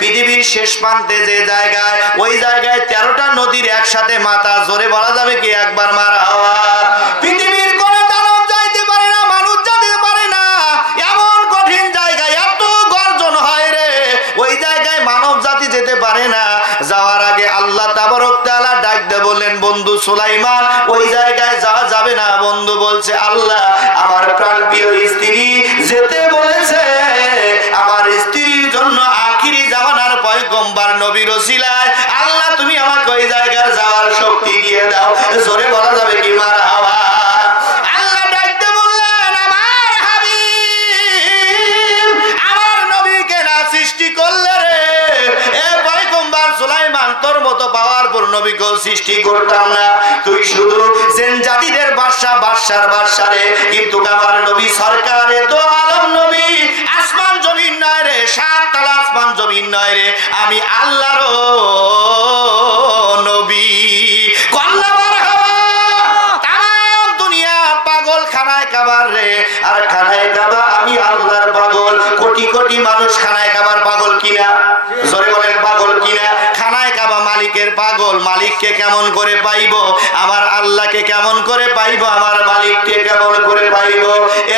পৃথিবীর শেষ প্রান্তে যে জায়গায়, ওই জায়গায় 13টা নদীর একসাথে মাথা, জোরে বলা যাবে কি একবার মারহাবা। পৃথিবীর কোন দানব যাইতে পারে না, মানুষ যেতে পারে না, এমন কঠিন জায়গায় এত গর্জন হয় রে, ওই জায়গায় মানব জাতি যেতে পারে না। যাওয়ার আগে আল্লাহ তাবারক তাআলা ডাক দিয়ে বললেন, বন্ধু সুলাইমান ওই জায়গায় যাওয়া যাবে না। বন্ধু বলছে, আল্লাহ আমার প্রাণপ্রিয় স্ত্রী যেতে বলেছে, আমার স্ত্রীর জন্য আখিরি জামানার পয়গম্বর নবীর ওসিলায় আল্লাহ তুমি আমাকে ওই জায়গায় যাওয়ার শক্তি দিয়ে দাও। জোরে বলা যাবে কি মারহাবা। আল্লাহ ডাকতে বললেন, আমার হাবিব আমার নবীকে না সৃষ্টি করলে রে, এ পয়গম্বর সুলাইমান তোর মতো পাওয়ারফুল নবীকে সৃষ্টি করতাম না, তুই শুধু জেন জাতিদের বাদশাহ, বাদশার বাদশা রে, কিন্তু আমার নবী সরকারে তো আলম নবী, আসমান জমিন নয় রে, 7 তলা আসমান জমিন নয় রে, আমি আল্লাহর নবী। কল্লা মারহাবা। তাম দুনিয়া পাগল খানায় কাবার রে, আর খানায় কাবা আমি আল্লাহর পাগল। কোটি কোটি মানুষ খানায় কাবার পাগল কিনা, জোরে বলেন পাগল কিনা। খানায় কাবা মালিকের পাগল, মালিককে কেমন করে পাইব, আমার আল্লাহকে কেমন করে পাইব, আমার মালিককে কেমন করে পাইব।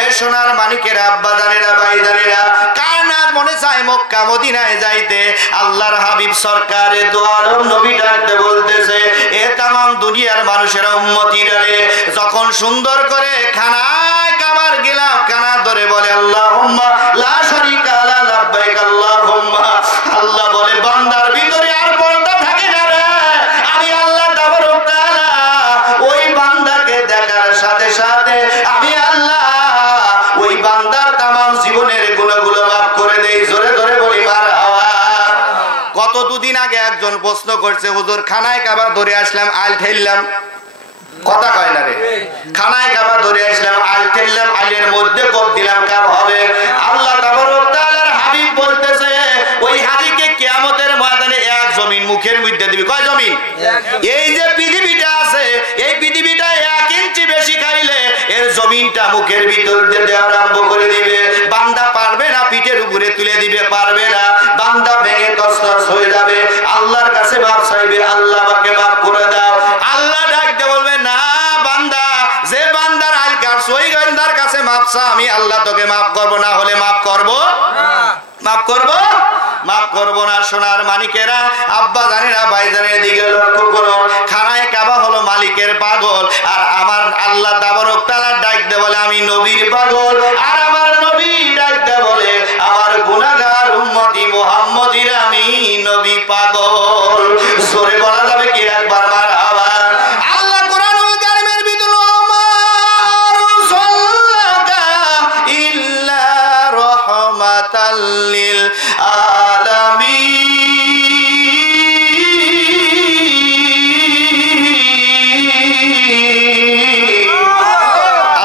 এ সোনার মানিকের আব্বা জানেরা, ভাই জানেরা, কার না মনে চায় মক্কা মদিনায় যাইতে। আল্লাহর হাবিব সরকারে দো আলম নবী ডাকতে বলতেছে, এ তামাম দুনিয়ার মানুষের উম্মতিরা রে, যখন সুন্দর করে খানায় কাবার গেলাম, কানা ধরে বলে আল্লাহুম্মা লা শারীকা লা লাব্বাইক আল্লাহুম্মা। আল্লাহ বলে, বান্দার ভিতরে আর পর্দা থাকে না রে, আমি আল্লাহ তাবারক তাআলা ওই বান্দাকে দেখার সাথে সাথে আমি আল্লাহ ওই বান্দার তামাম জীবনের গুনাহগুলো মাফ করে দেই। জোরে জোরে বলি মারহাবা। কত দুদিন আগে একজন প্রশ্ন করছে, হুজুর খানায় কাবা ধরে আসলাম, আল ঠেললাম, কথা কয় না রে, খানায় কাবা ধরে আসলাম, আল ঠেললাম, আলের মধ্যে কোপ দিলাম, কাবা হবে। আল্লাহ তাবারক তাআলার হাবিব বলতেছে, ওই হাদিকে কিয়ামতের ময়দানে এক জমিন মুখের মধ্যে দিবি। কয় জমিন? এই যে পৃথিবীটা আছে, এই পৃথিবীটা 1 ইঞ্চি বেশি খাইলে এর জমিনটা মুখের ভিতর দিয়ে দেওয়া আরম্ভ করে দিবে। বান্দা পারবে না, পিঠের উপরে তুলে দিবে, পারবে না, বান্দা ভেঙে তছনছ হয়ে যাবে। আল্লাহর কাছে মাফ চাইবে, আল্লাহ আমাকে মাফ করে দাও। আল্লাহ ডাকতে বলবে, না বান্দা, যে বান্দার আল কাটছ ওই বান্দার কাছে মাফ চা, আমি আল্লাহ তোকে মাফ করব, না হলে মাফ করব না, মাফ করব মাফ করব না। সোনার মানিকেরা, আব্বা জানেরা, ভাই জানেরা, দিকে লক্ষ্য করো, খানায় কাবা হলো মালিকের পাগল, আর আমার আল্লাহ তাবারক তাআলা ডাকতে বলে আমি নবীর পাগল, আর আমার নবী ডাকতে বলে আমার গুনাহগার উম্মতি মুহাম্মদীর আমি নবী পাগল। জোরে বলা যাবে কি একবার মারহাবা। আল্লাহ কোরআন ও কারিমের ভিতর আমার সাল্লাকা ইল্লা রাহমাতাল লিল আলামিন।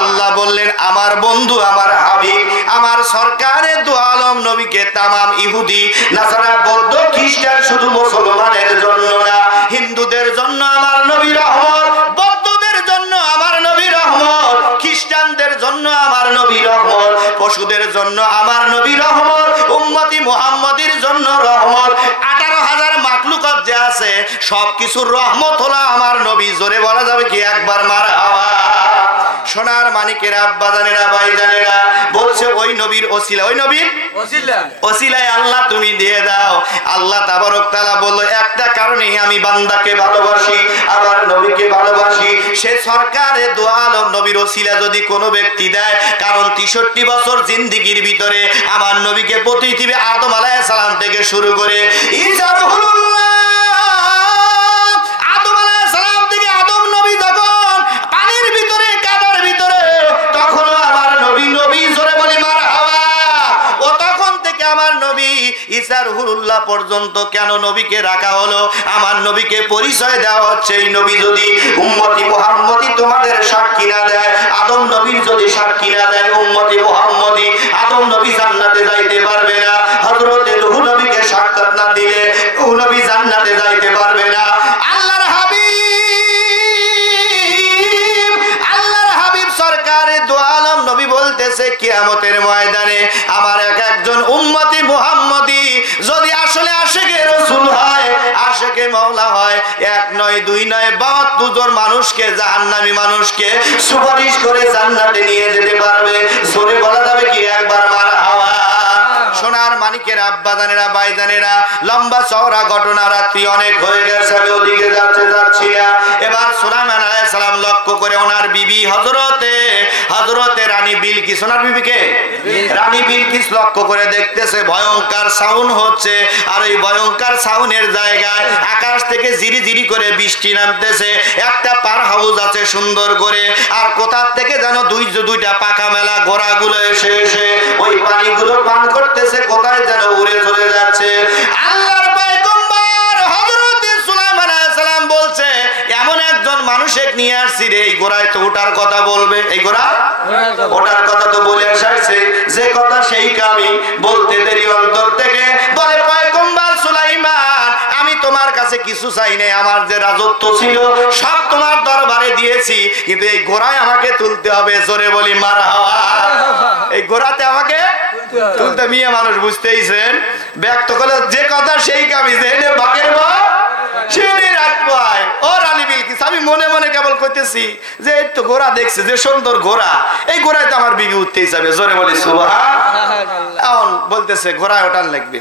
আল্লাহ বললেন, আমার বন্ধু, আমার হাবিব, আমার সরকারে দু আলম নবীকে তামাম ইহুদি, নাসারা, বৌদ্ধ, খ্রিস্টান, শুধু মুসলমানের জন্য না, হিন্দুদের জন্য আমার নবী রহমত, বৌদ্ধদের জন্য আমার নবী রহমত, খ্রিস্টানদের জন্য আমার নবী রহমত, পশুদের জন্য আমার নবী রহমত, উম্মতি মুহাম্মদীর জন্য রহমত। 18,000 মাখলুকাত যে আছে সবকিছুর রহমত হলো আমার নবী। জোরে বলা যাবে কি একবার মারহাবা। সোনার মানিকেরা, আব্বা জানেরা, ভাই জানেরা, বলছে ওই নবীর ওসিলা, ওই নবীর ওসিলায় আল্লাহ তুমি দিয়ে দাও। আল্লাহ তাবারক তাআলা বলল, একটা কারণেই আমি বান্দাকে ভালোবাসি, আমার নবীকে ভালোবাসি। সে সরকারে দু আলম নবীর ওসিলা যদি কোনো ব্যক্তি দেয়, কারণ 63 বছর জিন্দেগির ভিতরে আমার নবীকে পৃথিবী আদম আলাইহিস সালাম থেকে শুরু করে ঈসা রুহুল্লাহ, আদম আলাইহিস সালাম থেকে আদম নবী যখন পানির ভিতরে, কাদার ভিতরে, তখনও আমার নবী নবী। জোরে বলি মারহাবা। ও তখন থেকে আমার নবী ঈসা রুহুল্লাহ পর্যন্ত কেন নবীকে রাখা হলো? আমার নবীকে পরিচয় দেওয়া হচ্ছে, এই নবী যদি উম্মতি মুহাম্মদী তোমাদের সাক্ষী না দেয়, আদম নবীর যদি সাক্ষী না দেয় উম্মতি মুহাম্মদী, আদম নবী জান্নাতে যাইতে পারবে না। হযরত নূহ নবীকে সাক্ষাৎ না দিলে নূহ নবী জান্নাতে যাইতে পারবে না। আল্লাহর হাবিব, আল্লাহর হাবিব সরকারে দু আলম নবী বলতেছে, কিয়ামতের ময়দানে আমার একজন উম্মতি মুহাম্মদী যদি আসলে আশেকে রাসূল হয়, আশেকে মাওলা হয়। এক নয়, দুই নয়, 72 জন মানুষকে, জাহান্নামী মানুষকে সুপারিশ করে জান্নাতে নিয়ে যেতে পারবে। জোরে বলা যাবে কি একবার মারহাবা। সোনার মানিকের আব্বাজানেরা, বাইজানেরা, লম্বা চওড়া ঘটনা, রাত্রি অনেক হয়ে গেছে, আমি ওদিকে যাচ্ছি না। এবার সুলাইমান আলাইহিস সালাম লক্ষ্য করে ওনার বিবি হযরতে রানী বিলকিস, ওনার বিবিকে রানী বিলকিস লক্ষ্য করে দেখতেছে ভয়ঙ্কর সাউন্ড হচ্ছে। আর ওই ভয়ঙ্কর সাউন্ডের জায়গায় আকাশ থেকে জিরি জিরি করে বৃষ্টি নামতেছে। একটা পার হাউস আছে সুন্দর করে, আর কোথা থেকে যেন দুইটা পাকা মেলা ঘোড়াগুলো এসে ওই পানিগুলো পান করতেছে, কোথায় যেন উড়ে চলে যাচ্ছে। আল্লাহর পয়গম্বর হযরত সুলাইমান আলাইহিস সালাম বলছে, এমন একজন মানুষকে নিয়ে আসছি রে, এই ঘোড়ায় তো ওঠার কথা বলবে, এই ঘোড়া ওঠার কথা তো বলে আসছে, যে কথা সেই কামি বলতে দেরি অন্তর থেকে বলে, পয়গম্বর সুলাইমান, আমি তোমার কাছে কিছু চাই নাই, আমার যে রাজত্ব ছিল সব তোমার দরবারে দিয়েছি, কিন্তু এই ঘোড়ায় আমাকে তুলতে হবে। জোরে বলি মারহাবা। এই ঘোড়াতে আমাকে তুলতে, মিয়া মানুষ বুঝতেইছেন, ব্যক্ত করলে যে কথা সেই কামি, যে বাকের বা সেনে রাখবো। ও রানী বিলকিস, আমি মনে মনে কেবল করতেছি যে এই তো ঘোড়া দেখছে, যে সুন্দর ঘোড়া, এই ঘোড়ায় তো আমার বিবি উঠতেই যাবে। জোরে বলি সুবহানাল্লাহ। এখন বলতেছে ঘোড়ায় ওঠান লাগবে।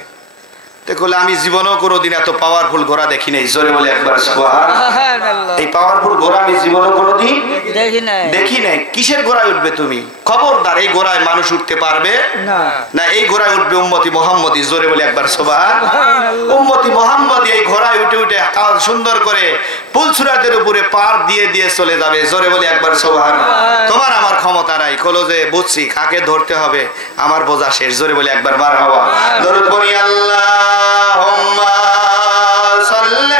দেখলে আমি জীবনেও কোনোদিন এত পাওয়ারফুল ঘোড়া দেখি নাই। জোরে বলি একবার সুবহানাল্লাহ। এই পাওয়ারফুল ঘোড়া আমি জীবনেও কোনোদিন দেখি নাই। কিসের ঘোড়ায় উঠবে তুমি? খবরদার, এই ঘোড়ায় মানুষ উঠতে পারবে না। এই ঘোড়ায় উঠবে উম্মতি মুহাম্মদী। জোরে বলি একবার সুবহানাল্লাহ। উম্মতি মুহাম্মদী এই ঘোড়ায় উঠে সুন্দর করে পুলসুরাতের উপরে পার দিয়ে দিয়ে চলে যাবে। জোরে বলি একবার সুবহানাল্লাহ। তোমার আমার ক্ষমতা নাই, কলো যে বুঝছি কাকে ধরতে হবে, আমার বোঝা শেষ। জোরে বলি একবার মারহাবা। দরুদ পড়ি আল্লাহুম্মা সাল্লি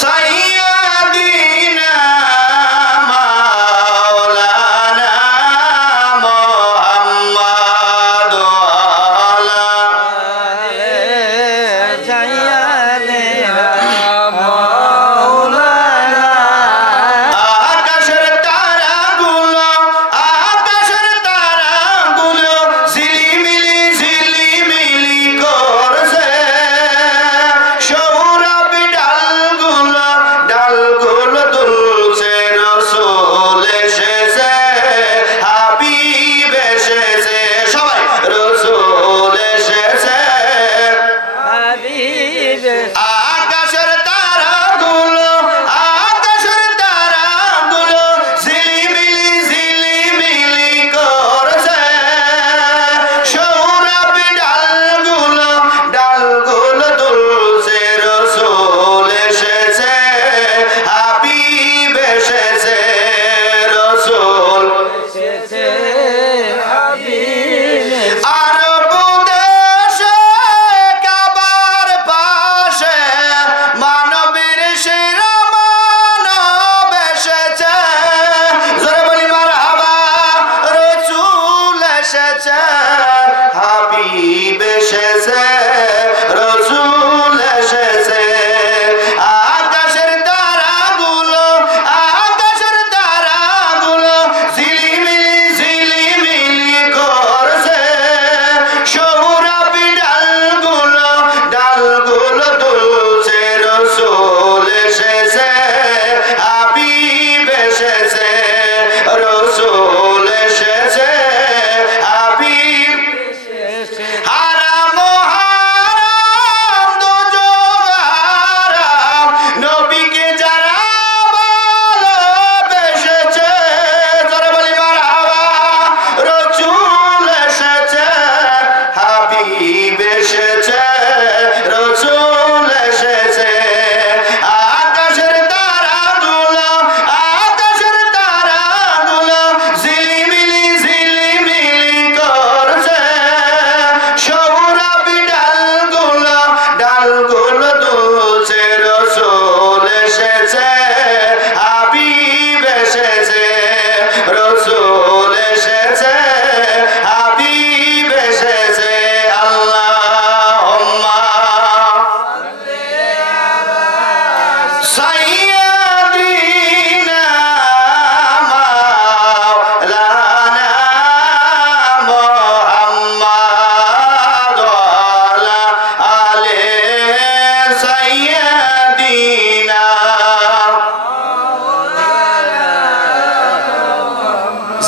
সাইয়্যিদিনা মাওলানা মুহাম্মদ আলা সাইয়্যিদিনা মাওলানা। আকাশের তারাগুলো ঝিলিমিলি ঝিলিমিলি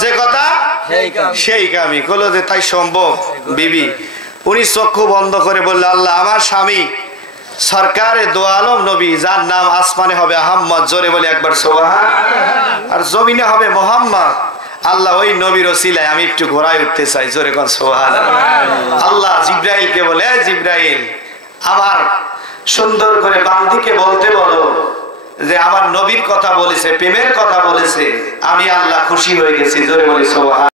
যে কথা সেই কামি কলো যে তাই সম্ভব বিবি উনি চক্ষু বন্ধ করে বললো আল্লাহ আমার স্বামী সরকারে দো আলম নবী যার নাম আসমানে হবে আহম্মদ জোরে বলে একবার সুবহান আর জমিনে হবে মোহাম্মদ আল্লাহ ওই নবীর ওসিলায় আমি একটু ঘোড়ায় উঠতে চাই জোরে কোন সুবহান আল্লাহ জিব্রাইলকে বলে জিব্রাইল আমার সুন্দর করে বান্দিকে বলতে বলো যে আমার নবীর কথা বলেছে প্রেমের কথা বলেছে আমি আল্লাহ খুশি হয়ে গেছি জোরে বলে সুবহান